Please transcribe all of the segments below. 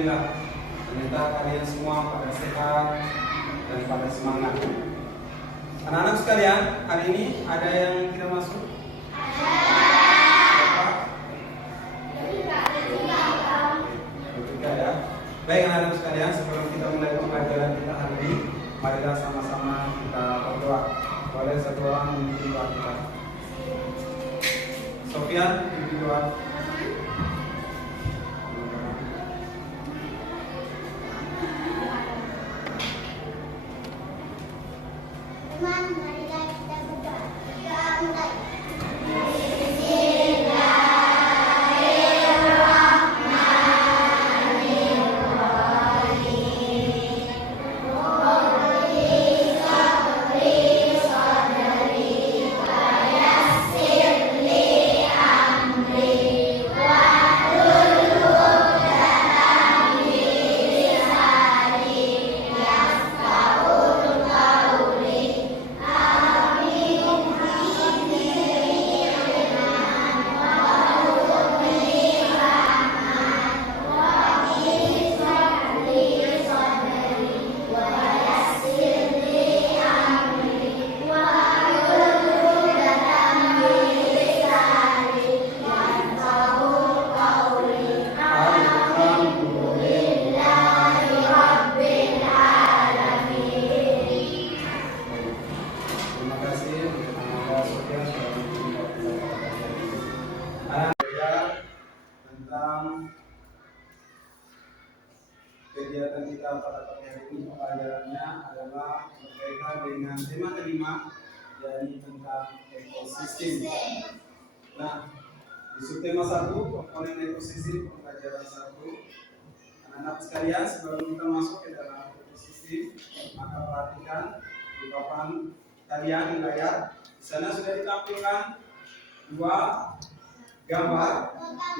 Alhamdulillah, ternyata kalian semua pada sehat dan pada semangat. Anak-anak sekalian, hari ini ada yang tidak masuk? Bertiga ya. Baik anak-anak sekalian, sebelum kita mulai pembelajaran kita hari ini, marilah sama-sama kita berdoa. Boleh satu orang memimpin doa kita. Sofian, memimpin doa. Marilah kita berdoa. Doa mulai. Kegiatan kita pada pagi hari ini pelajarannya adalah berkaitan dengan tema kelima, yakni tentang ekosistem. Nah, di subtema 1 komponen ekosistem pembelajaran 1. Anak-anak sekalian, sebelum kita masuk ke dalam ekosistem, maka perhatikan di papan kalian di layar. Di sana sudah ditampilkan dua gambar,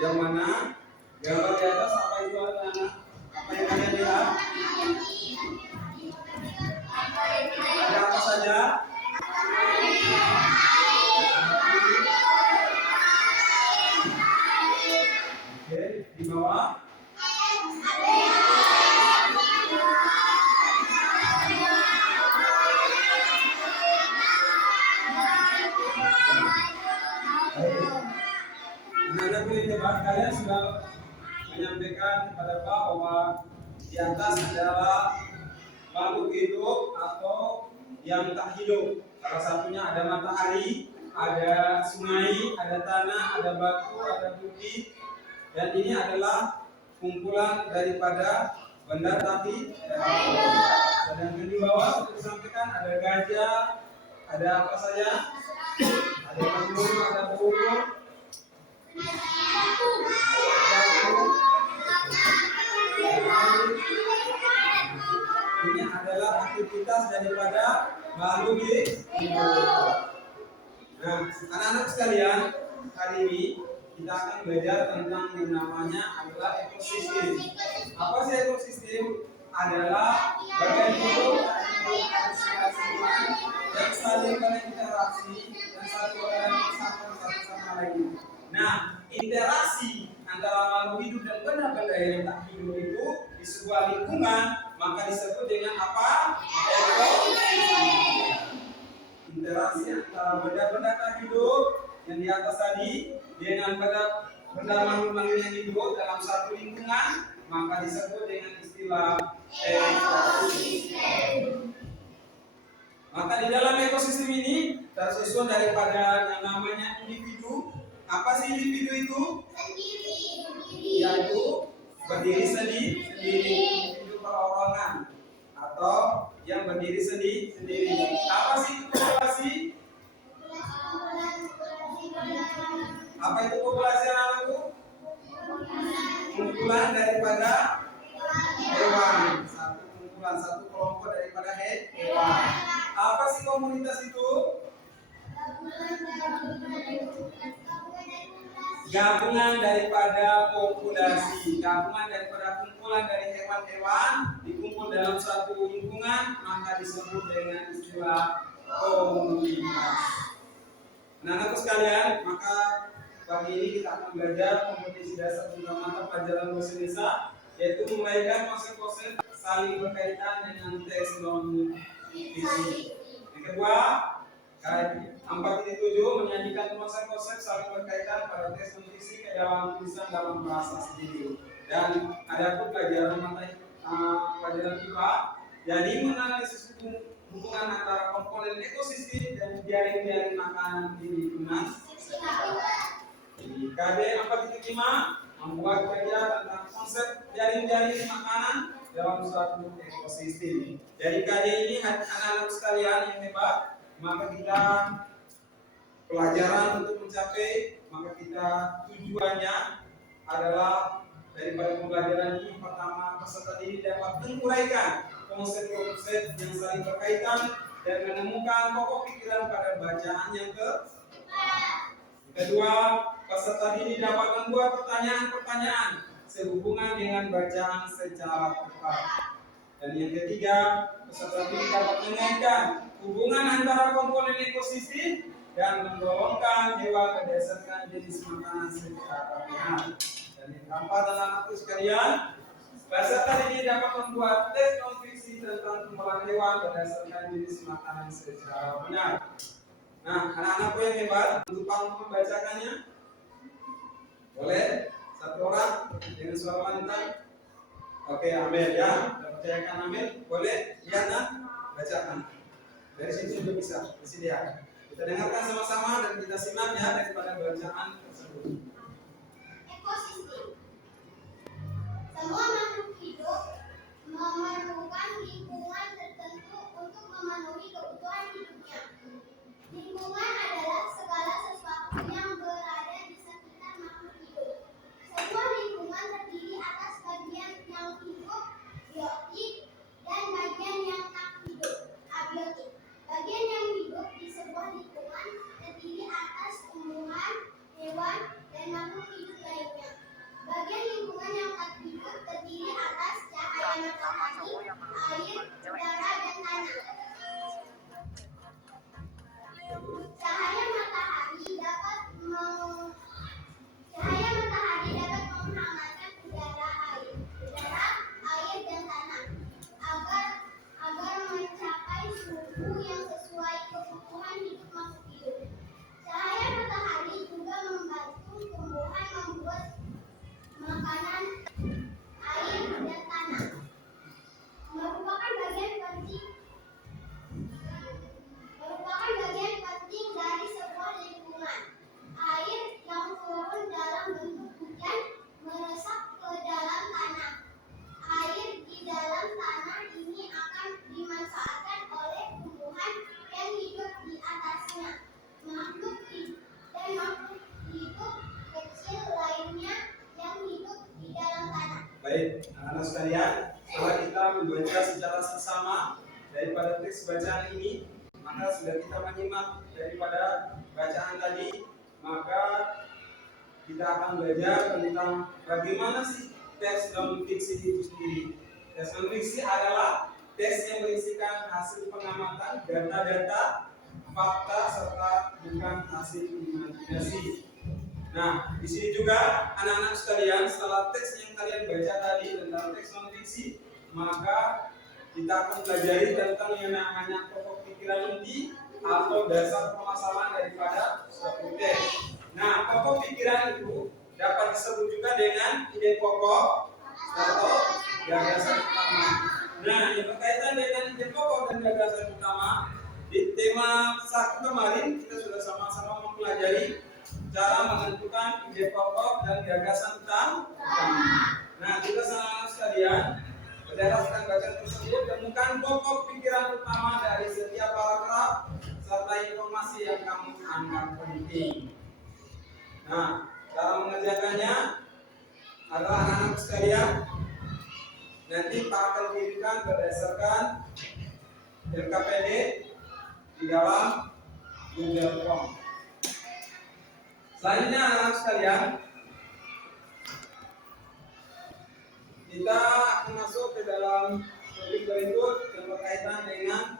yang mana gambar di atas apa itu anak-anak? Apa yang kalian lihat? Ada apa saja? Oke, di bawah. Anak-anak boleh coba, kalian sudah menyampaikan kepada Pak bahwa di atas adalah makhluk hidup atau yang tak hidup. Salah satunya ada matahari, ada sungai, ada tanah, ada batu, ada bukit, dan ini adalah kumpulan daripada benda tapi dan di bawah sudah disampaikan ada gajah, ada apa saja, ada burung, ada burung. Ini adalah aktivitas daripada makhluk hidup. Nah, anak-anak sekalian, hari ini kita akan belajar tentang yang namanya adalah ekosistem. Apa sih ekosistem? Adalah bagian hidup yang saling berinteraksi dan saling bersama satu sama lain. Nah, interaksi antara makhluk hidup dan benda-benda yang tak hidup itu di sebuah lingkungan maka disebut dengan apa? Ekosistem. Interaksi antara benda-benda tak hidup yang di atas tadi dengan benda makhluk yang hidup dalam satu lingkungan maka disebut dengan istilah ekosistem. Maka di dalam ekosistem ini tersusun daripada yang namanya individu. Apa sih individu itu? Yaitu berdiri sendiri, individu perorangan atau yang berdiri sendiri. Apa sih itu populasi? Apa itu populasi anak-anakku? Kumpulan daripada hewan. Satu kelompok daripada hewan. Apa sih komunitas itu? Gabungan daripada populasi, gabungan daripada kumpulan dari hewan-hewan dikumpul dalam suatu lingkungan maka disebut dengan istilah komunitas. Anak-anakku sekalian, maka pagi ini kita akan belajar kompetisi dasar tentang mata pelajaran bahasa Indonesia yaitu menguraikan konsep-konsep saling berkaitan dengan teks non-fiksi. Yang kedua, 4.7 menyajikan konsep-konsep saling berkaitan pada teks non-fiksi ke dalam tulisan dalam bahasa sendiri. Dan ada pun pelajaran pelajaran IPA, jadi menganalisis hubungan antara komponen ekosistem dan jaring-jaring makanan di lingkungan sekitar. Di KD 4.5 membuat kerja tentang konsep jaring-jaring makanan dalam suatu ekosistem. Jadi KD ini anak-anak sekalian yang hebat, maka kita pelajaran untuk mencapai, maka kita tujuannya adalah daripada pembelajaran ini, pertama peserta didik dapat menguraikan konsep-konsep yang saling berkaitan dan menemukan pokok pikiran pada bacaan yang kedua, peserta didik dapat membuat pertanyaan-pertanyaan sehubungan dengan bacaan secara tepat. Dan yang ketiga, peserta didik dapat mengaitkan hubungan antara komponen ekosistem dan menggolongkan hewan berdasarkan jenis makanan secara benar. Dan yang keempat, anak-anakku sekalian, peserta didik dapat membuat tes non-fiksi tentang tumbuhan hewan berdasarkan jenis makanan secara benar. Nah, anak-anakku yang hebat, untuk membacakannya, boleh? Satu orang dengan suara lantang. Oke, Amel ya, percayakan Amel, boleh? Iya, nak, bacakan. Dari sini sudah bisa, disediakan. Kita dengarkan sama-sama dan kita simak ya daripada bacaan tersebut. Ekosistem. Semua makhluk hidup memerlukan lingkungan tertentu untuk memenuhi kebutuhan hidupnya. Lingkungan adalah segala sesuatu yang berada di sekitar makhluk hidup. Sebuah lingkungan terdiri atas bagian yang hidup, biotik, dan bagian yang tak hidup, abiotik. Bagian yang hidup di sebuah lingkungan terdiri atas tumbuhan, hewan, dan makhluk hidup lainnya. Bagian lingkungan yang tak hidup terdiri atas cahaya matahari, air, udara, dan tanah. Cahaya matahari dapat menghangatkan udara, air, dan tanah agar mencapai suhu yang sesuai kebutuhan hidup makhluk hidup. Cahaya matahari juga membantu tumbuhan membuat makanan, air, dan tanah. Merupakan bagian penting dari sebuah lingkungan. Air yang turun dalam bentuk hujan meresap ke dalam tanah. Air di dalam tanah ini akan dimanfaatkan oleh tumbuhan yang hidup di atasnya. Makhluk hidup kecil lainnya yang hidup di dalam tanah. Baik, anak-anak sekalian, setelah kita membaca secara seksama daripada teks bacaan ini, maka sudah kita menyimak daripada bacaan tadi, maka kita akan belajar tentang bagaimana sih tes non-fiksi itu sendiri. Tes non-fiksi adalah tes yang berisikan hasil pengamatan, data-data, fakta, serta bukan hasil imajinasi. Nah, di sini juga anak-anak sekalian, setelah teks yang kalian baca tadi tentang teks non-fiksi, maka kita akan pelajari tentang yang namanya pokok pikiran inti atau dasar permasalahan daripada suatu teks. Nah, pokok pikiran itu dapat disebut juga dengan ide pokok atau gagasan utama. Nah, yang berkaitan dengan ide pokok dan gagasan utama, di tema 1 kemarin kita sudah sama-sama mempelajari cara menentukan ide pokok dan gagasan utama. Nah, kita sama sekalian berdasarkan bacaan tersebut, temukan pokok pikiran utama dari setiap paragraf serta informasi yang kamu anggap penting. Nah, cara mengerjakannya adalah anak-anak sekalian, nanti Pak akan kirimkan berdasarkan LKPD di dalam Google Form. Selanjutnya anak-anak sekalian, kita akan masuk ke dalam topik berikut yang berkaitan dengan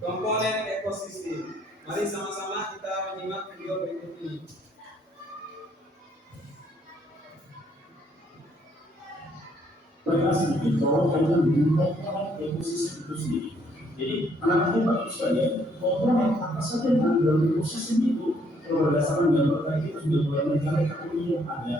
komponen ekosistem. Mari sama-sama kita menyimak video berikut ini. mereka sedikit bahwa kaitan dengan komponen ekosistem itu sendiri. Jadi anak-anak hebat sekalian, komponen apa saja yang ada dalam ekosistem itu kalau berdasarkan gambar tadi kita sudah mulai mencari kategori yang ada.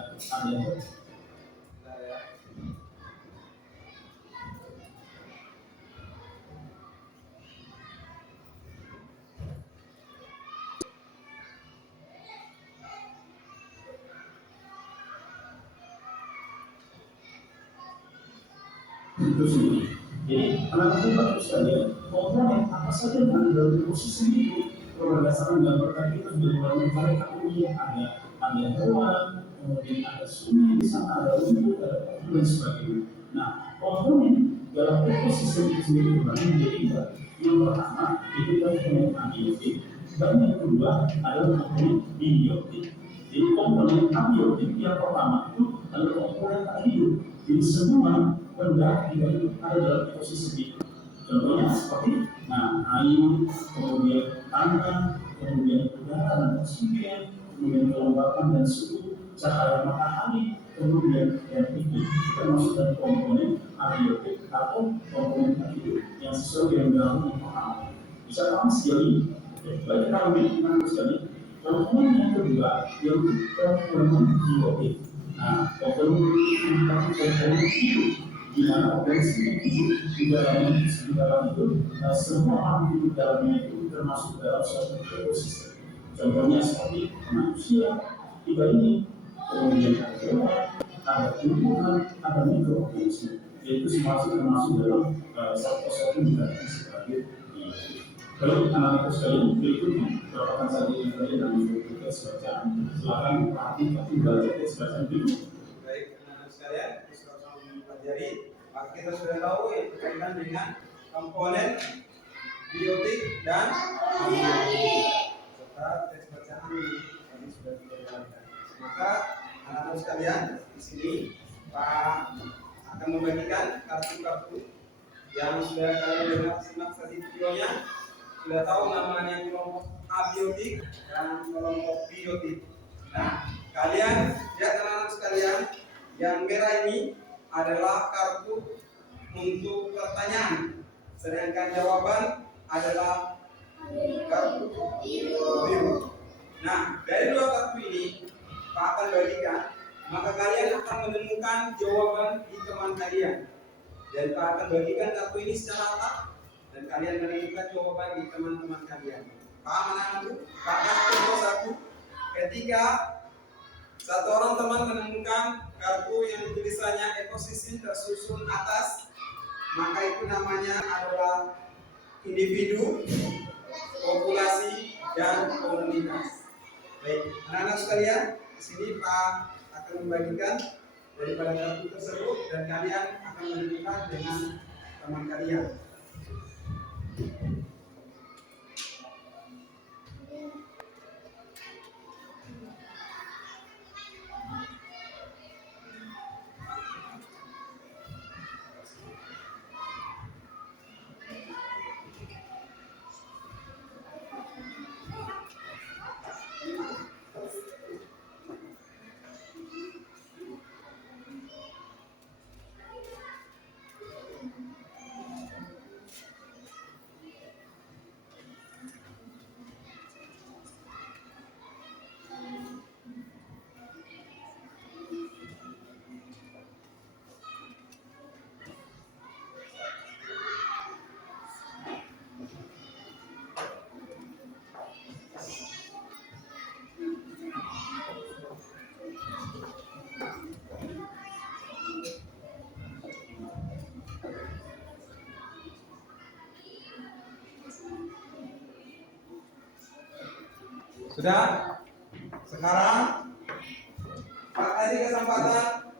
Itu sendiri. Jadi anak-anak hebat sekalian, komponen apa saja yang ada dalam ekosistem itu kalau berdasarkan gambar tadi kita sudah mulai mencari kategori yang ada hewan, kemudian ada sungai di sana, ada lumpur, ada pohon dan sebagainya. Nah, komponen dalam ekosistem itu sendiri terbagi menjadi dua. Yang pertama itu komponen abiotik, dan yang kedua adalah komponen biobiotik. Jadi komponen abiotik yang pertama itu adalah komponen tak hidup. Jadi semua benda tidak hidup ada dalam ekosistem itu. Contohnya seperti air, kemudian tanah, kemudian udara dan oksigen, kemudian kelembapan dan suhu, cahaya matahari, kemudian air itu termasuk dari komponen abiotik atau komponen hidup yang sesuai dengan dalam yang pertama. Bisa paham sejauh ini? Baik, kita lebih mengenal sekali. Komponen yang kedua yaitu komponen biotik. Nah, komponen hidup di mana organisme yang hidup di dalam itu semua orang hidup dalamnya itu termasuk dalam suatu ekosistem. Contohnya seperti manusia, kita ini, kemudian ada hewan, ada tumbuhan, ada mikroorganisme. Yaitu termasuk dalam satu negara sebagai Baik, anak-anak sekalian, berikutnya berapapun saja yang tadi dalam buku teks bacaan, silakan perhatikan baca teks bacaan berikut. Baik, anak-anak sekalian, sama-sama mempelajari. Maka kita sudah tahu yang berkaitan dengan komponen biotik dan abiotik. Serta teks bacaan ini tadi sudah dijalankan. Maka anak-anak sekalian, di sini Pak akan membagikan kartu-kartu yang sudah kalian dengar simak tadi videonya. Sudah tahu namanya kelompok abiotik dan kelompok biotik. Nah, kalian lihat anak-anak sekalian, yang merah ini adalah kartu untuk pertanyaan, sedangkan jawaban adalah kartu biru. Nah, dari dua kartu ini Pak akan bagikan, maka kalian akan menemukan jawaban di teman kalian. Dan Pak akan bagikan kartu ini secara rata dan kalian menemukan jawaban di teman-teman kalian. Paham anak-anakku? Pak kasih contoh satu. Ketika satu orang teman menemukan kartu yang tulisannya ekosistem tersusun atas, maka itu namanya adalah individu, populasi, dan komunitas. Baik, anak-anak sekalian, di sini Pak akan membagikan daripada kartu tersebut dan kalian akan menemukan dengan teman kalian. Sudah? Sekarang Pak kasih kesempatan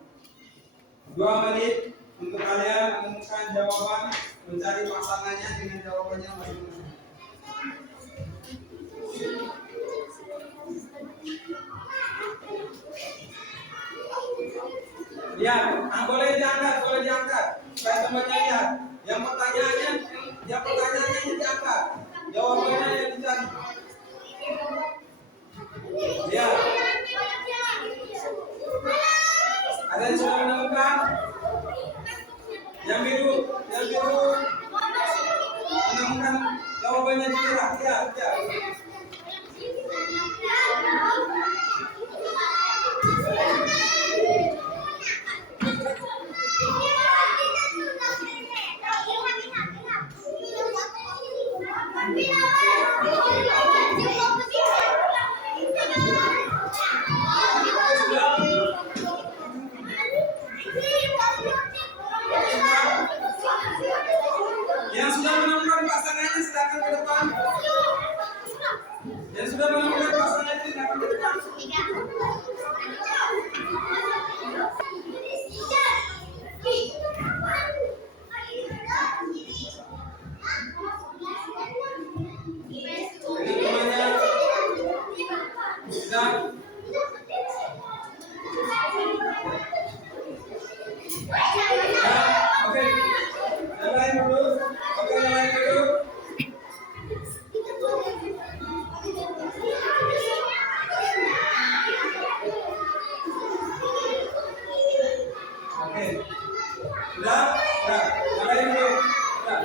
2 menit untuk kalian menemukan jawaban, mencari pasangannya dengan jawabannya masing-masing. Lihat, boleh diangkat, supaya temannya lihat. Yang pertanyaannya diangkat, jawabannya yang dicari. Ya. Ada yang sudah menemukan? Yang biru menemukan jawabannya di gerak. Ya. Yang sudah menemukan pasangannya silakan ke depan. Yang sudah menemukan pasangannya silakan ke depan. Sudah. Oke. Yang lain dulu. Oke, yang lain dulu. Oke. Sudah. Yang lain dulu. Sudah.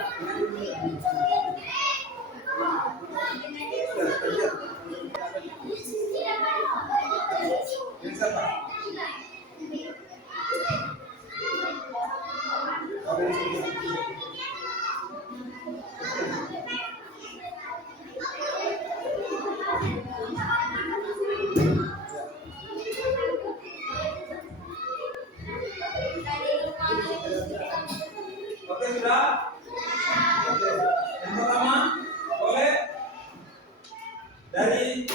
Ini siapa? Oke, di sini. Oke, sudah? Oke. Yang pertama, boleh dari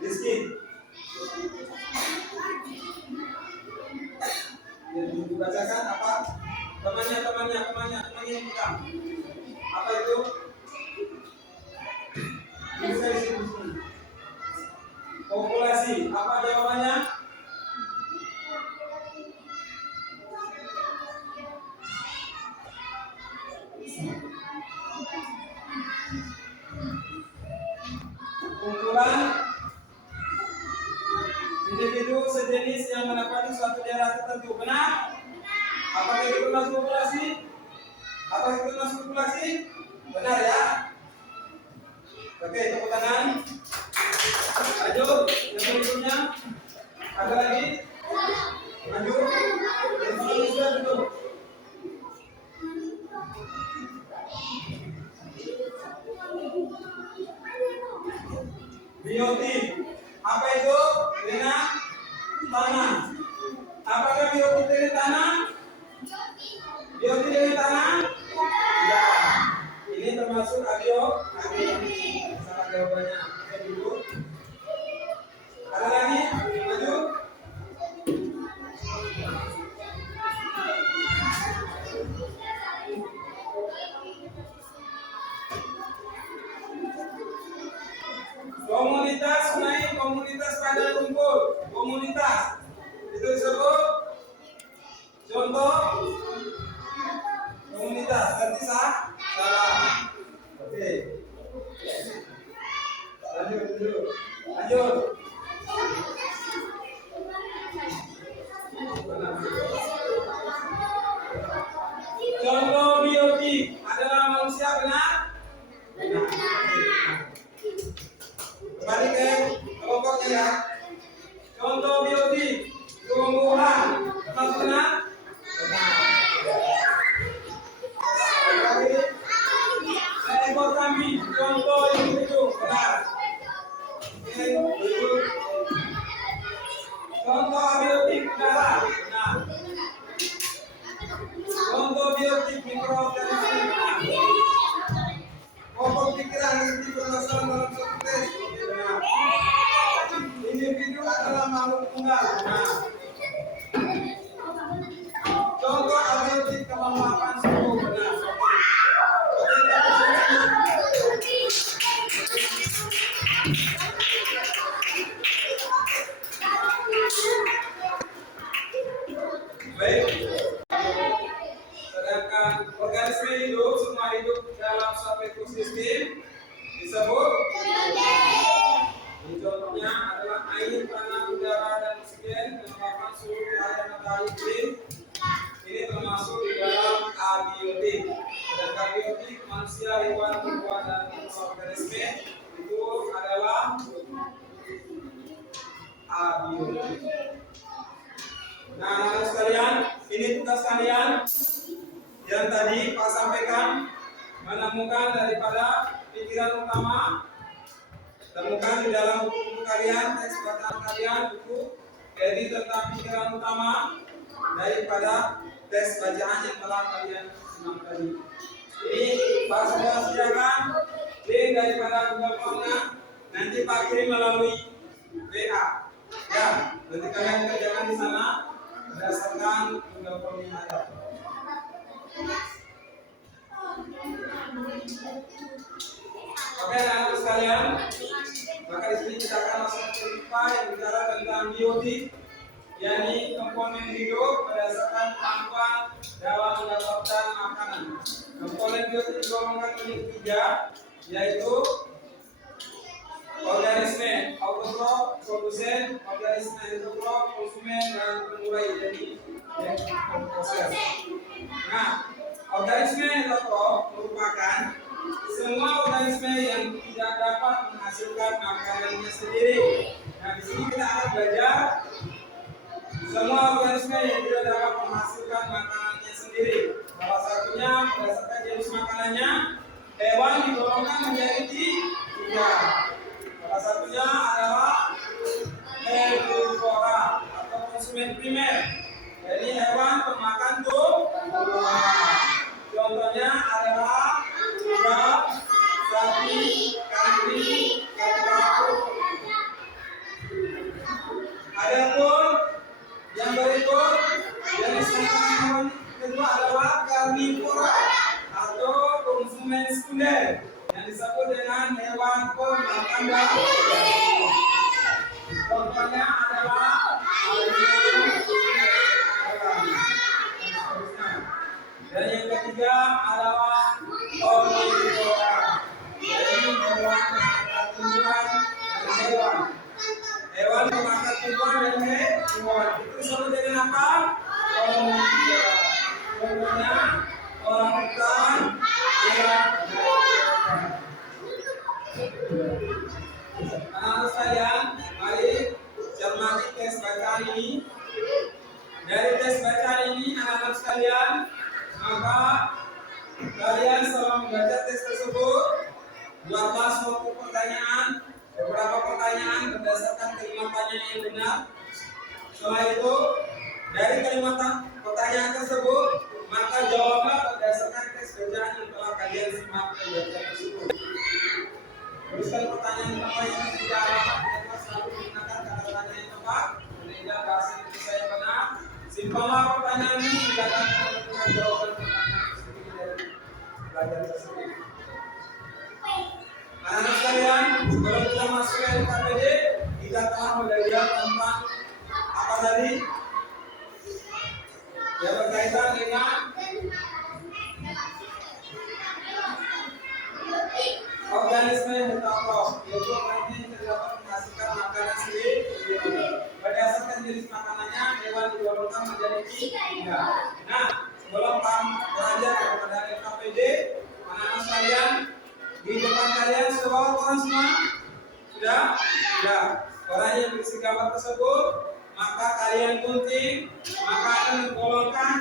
Rizky. Yang dibacakan apa? Temannya yang pegang. Apa itu? Bisa di sini. Populasi. Apa jawabannya? Kumpulan individu sejenis yang menempati suatu daerah tertentu. Benar? Apakah itu termasuk populasi? Benar ya? Oke, tepuk tangan. Lanjut, yang berikutnya. Ada lagi? Lanjut. Yang sudah dulu. Biotik. Apa itu? Dengan tanah. Apakah biotik dengan tanah? Biotik dengan tanah? Ya. Ini termasuk abiotik. Salah jawabannya. Oke dulu. Ada lagi? Maju. Komunitas sungai, komunitas pada lumpur. Komunitas itu disebut contoh komunitas. Berarti salah. Oke. Lanjut dulu. Lanjut. Contoh biotik adalah manusia, benar? Benar. Kembali ke kelompoknya ya. Contoh biotik tumbuhan, termasuk benar? Kembali. Seekor kambing, contoh individu, benar? Contoh biotik udara, benar? Contoh biotik mikroorganisme, benar? Pokok pikiran inti permasalahan dalam suatu tes, benar? Individu adalah makhluk tunggal, benar? Contoh abiotik kelemahan suhu, benar? Baik. Sedangkan organisme hidup, semua hidup dalam suatu ekosistem disebut biotik. Contohnya adalah air, tanah, udara, dan oksigen. Nah, anak-anak sekalian, ini tugas kalian yang tadi Pak sampaikan, menemukan daripada pikiran utama, temukan di dalam buku kalian, teks bacaan kalian, buku edit tentang pikiran utama daripada teks bacaan yang telah kalian simak tadi. Ini Pak sudah sediakan link daripada Google Form-nya, nanti Pak kirim melalui WA. Ya, nanti kalian kerjakan di sana berdasarkan Google Form yang ada. Oke, anak-anak sekalian, maka di sini kita akan masuk ke IPA yang bicara tentang biotik, yakni komponen hidup berdasarkan kemampuan dalam mendapatkan makanan. Komponen biotik digolongkan menjadi 3, yaitu organisme autotrof, produsen, organisme heterotrof, konsumen, dan penuai, jadi proses. Nah, organisme heterotrof merupakan semua organisme yang tidak dapat menghasilkan makanannya sendiri. Nah, di sini kita akan belajar semua organisme yang tidak dapat menghasilkan makanannya sendiri. Salah satunya berdasarkan jenis makanannya, hewan digolongkan menjadi 3. Salah satunya adalah herbivora atau konsumen primer. Jadi hewan pemakan tumbuhan. Contohnya adalah kura, sapi, kambing, kerbau. Adapun yang berikut jenis makanan hewan kedua adalah karnivora atau konsumen sekunder yang disebut dengan hewan pemakan daging. Contohnya adalah dan yang ketiga adalah omnivora, jadi hewan pemakan tumbuhan dan hewan. Hewan pemakan tumbuhan dan hewan itu disebut dengan apa? Omnivora. Contohnya orangutan, ikan. Anak-anak sekalian, mari cermati tes bacaan ini. Dari tes bacaan ini, anak-anak sekalian, maka kalian setelah membaca tes tersebut, buatlah suatu pertanyaan, beberapa pertanyaan berdasarkan kalimat pertanyaan yang benar. Setelah itu, dari kalimat pertanyaan tersebut, maka jawablah berdasarkan tes bacaan yang telah kalian simak dan baca tersebut. Tuliskan pertanyaan apa yang tidak alamat, dan selalu menggunakan kata-kata yang tepat, tidak bahasa Indonesia yang benar. Simpanlah pertanyaan ini tidak akan menentukan jawaban pertanyaan tersebut dari belajar tersebut. Anak-anak sekalian, sebelum kita masuk ke LKPD, kita telah belajar tentang apa tadi? Yang berkaitan dengan organisme heterotrof, yaitu organisme yang dapat menghasilkan makanan sendiri. Berdasarkan jenis makanannya, hewan digolongkan menjadi 3. Nah, sebelum belajar kepada LKPD, anak-anak sekalian, di depan kalian sudah orang semua? Sudah? Sudah. Orang yang berisi gambar tersebut, maka kalian gunting, maka akan digolongkan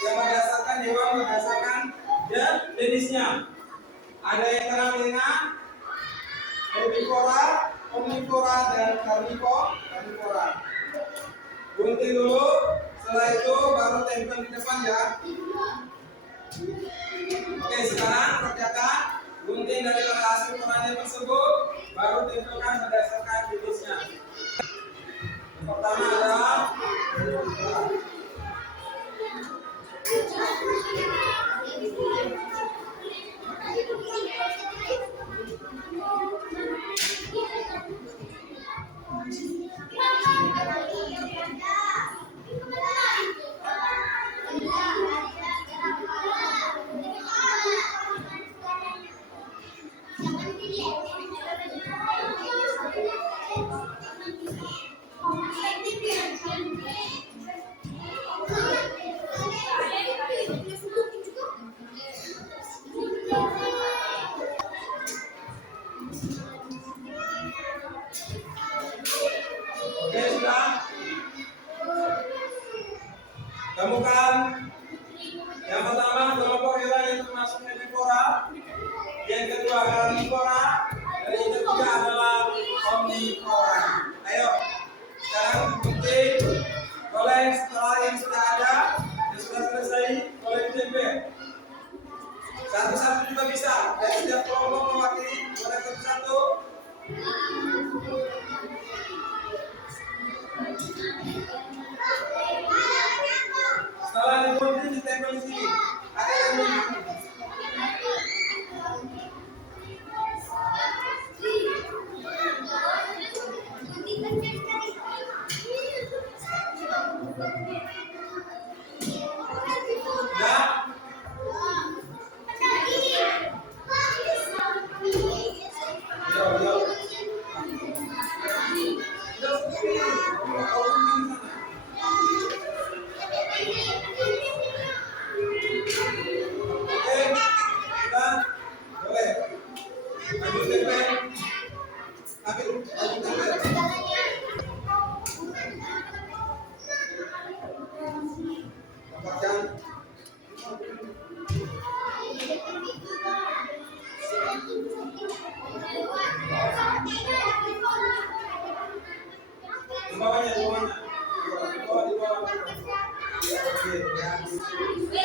yang berdasarkan hewan berdasarkan jenisnya. Ada yang terang dengan herbivora, omnivora, dan karnivora. Gunting dulu, setelah itu baru tempel di depan ya. Oke, sekarang kerjakan gunting dari hasil pertanyaan tersebut, baru tempelkan berdasarkan jenisnya. Yang pertama adalah herbivora. Jangan pilih. adalah temukan yang pertama kelompok hewan yang termasuk herbivora, yang kedua karnivora, dan yang ketiga adalah omnivora. Ayo, sekarang diikuti oleh setelah yang sudah ada, yang sudah selesai, boleh ditempel. Satu-satu juga bisa, dan setiap kelompok mewakili boleh satu-satu. Setelah diikuti ditempel di sini. Ada yang mengikuti.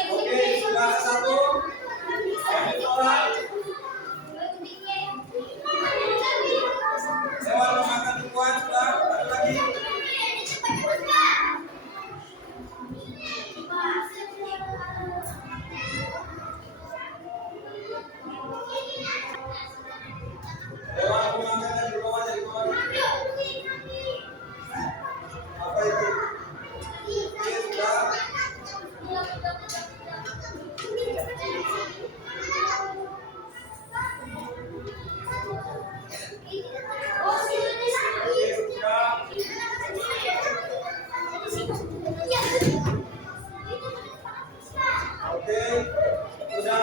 Oke, sudah satu. Hewan memakan tumbuhan sudah ada lagi. Hewan memakan di bawahnya di bawah. Apa itu? Oke, sudah. Oke, sudah.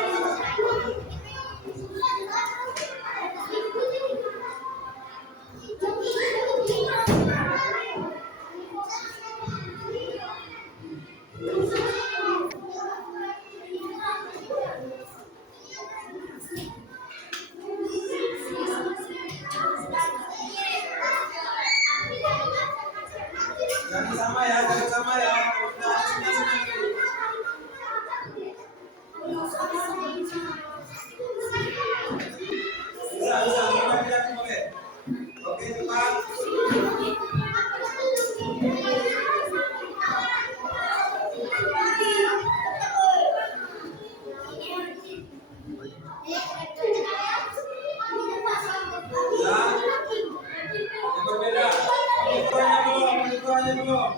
Jangan sama ya, jangan sama ya. Bisa, boleh. Oke, cepat. Yang berbeda. Penentuannya belum.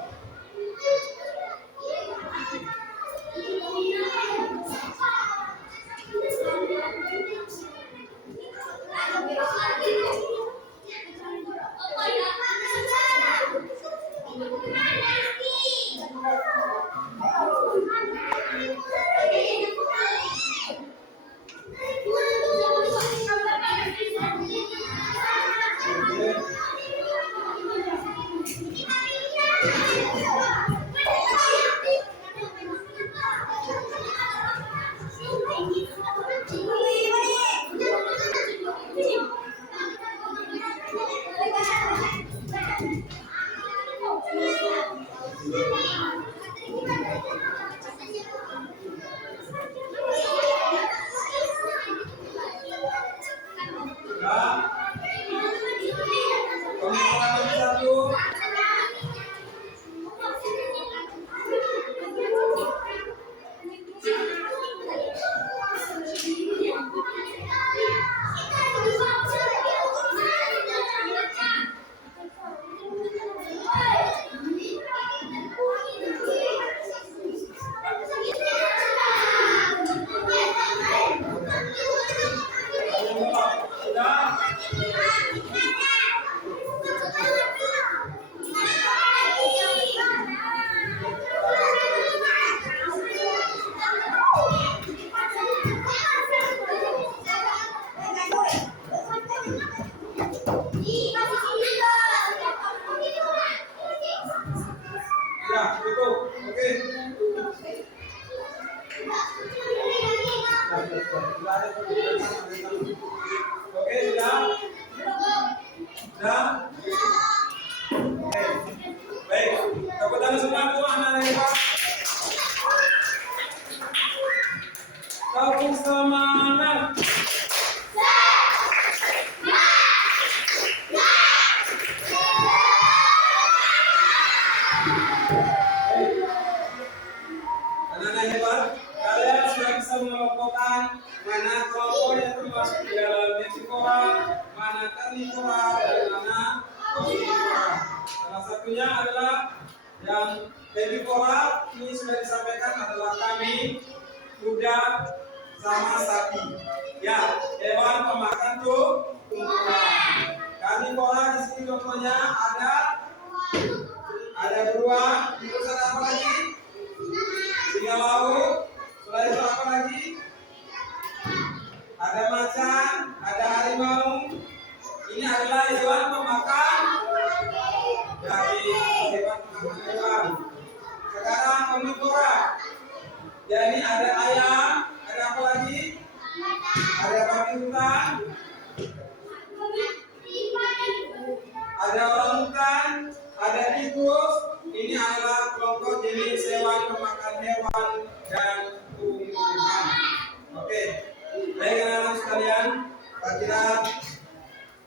Ya, cukup. Oke. Oke, sudah? Sudah? Oke. Baik, tepuk tangan semua tuh anak-anak hebat. Tepuk semangat. Anak-anak hebat, kalian sudah bisa mengelompokkan mana kelompok yang termasuk di dalam Mexikora, mana Karnivora, dan mana Omnivora. Salah satunya adalah yang Herbivora, ini sudah disampaikan adalah kami, kuda, sama sapi. Ya, hewan pemakan tumbuhan. Karnivora di sini contohnya ada beruang, terus ada apa lagi? Singa laut, selain itu apa lagi? Ada macan, ada harimau. Ini adalah hewan pemakan dari hewan pemakan hewan. Sekarang omnivora. Jadi ada ayam, ada apa lagi? Ada babi hutan, ada orangutan, ada tikus. Ini adalah kelompok jenis hewan pemakan hewan dan tumbuhan. Oke, baik anak-anak sekalian, kira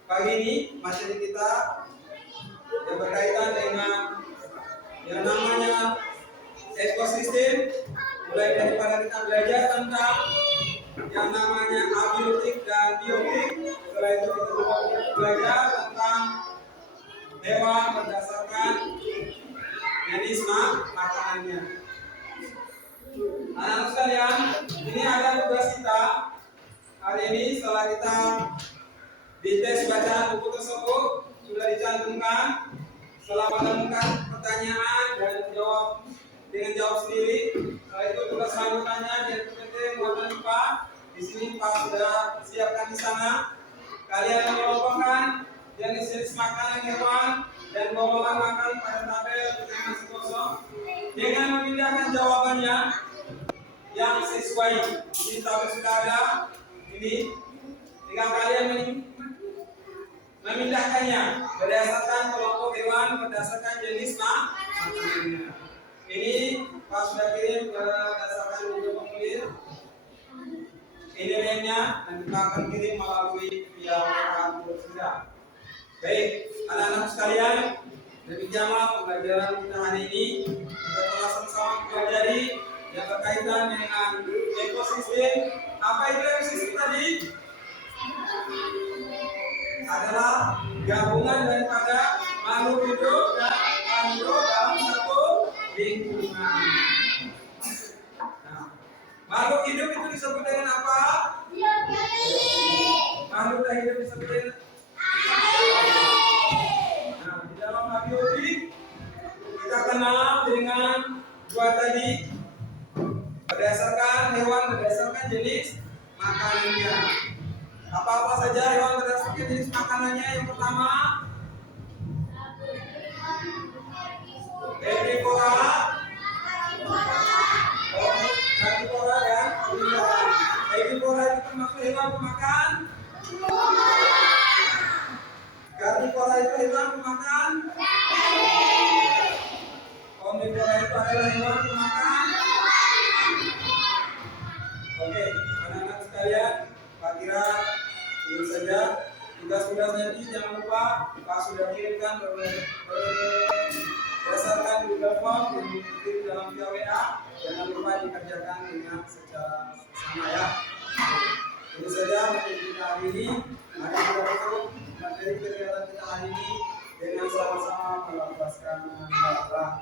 pagi ini materi kita yang berkaitan dengan yang namanya ekosistem, mulai daripada kita belajar tentang yang namanya abiotik dan biotik. Setelah itu kita juga belajar tentang hewan berdasarkan jenis makanannya. Anak-anak sekalian, ini ada tugas kita hari ini. Setelah kita dites bacaan buku tersebut sudah dicantumkan. Setelah menemukan pertanyaan dan jawab dengan jawab sendiri. Setelah itu tugas selanjutnya di PPT muatan IPA. Di sini Pak sudah siapkan di sana. Kalian mengelompokkan jenis makanan hewan dan golongan makan pada tabel yang masih kosong dengan memindahkan jawabannya yang sesuai. Di tabel sudah ada ini. Tinggal kalian memindahkannya berdasarkan kelompok hewan, berdasarkan jenis makanannya. Ini Pak sudah kirim berdasarkan video formulir. Ini lainnya dan kita akan kirim melalui via WA sudah. Baik, anak-anak sekalian, demikianlah pembelajaran kita hari ini. Kita telah sama-sama mempelajari yang berkaitan dengan ekosistem. Apa itu ekosistem tadi? Adalah gabungan daripada makhluk hidup dan makhluk dalam satu lingkungan. Nah, makhluk hidup itu disebut dengan apa? Makhluk hidup disebut dengan di dalam abiotik kita kenal dengan dua tadi, berdasarkan hewan berdasarkan jenis makanannya. Apa-apa saja hewan berdasarkan jenis makanannya. Yang pertama herbivora, karnivora dan omnivora. Herbivora itu termasuk hewan pemakan. Karnivora itu hewan pemakan. Omnivora itu adalah hewan pemakan. Oke, anak-anak sekalian, Pak kira itu saja. Tugas-tugas nanti jangan lupa Pak sudah kirimkan berdasarkan Google Form yang dikirim dalam via WA. Jangan lupa dikerjakan dengan secara sama ya. Itu saja materi kita hari ini. Mari kita tutup materi kegiatan kita hari ini dengan sama-sama melafazkan Allah.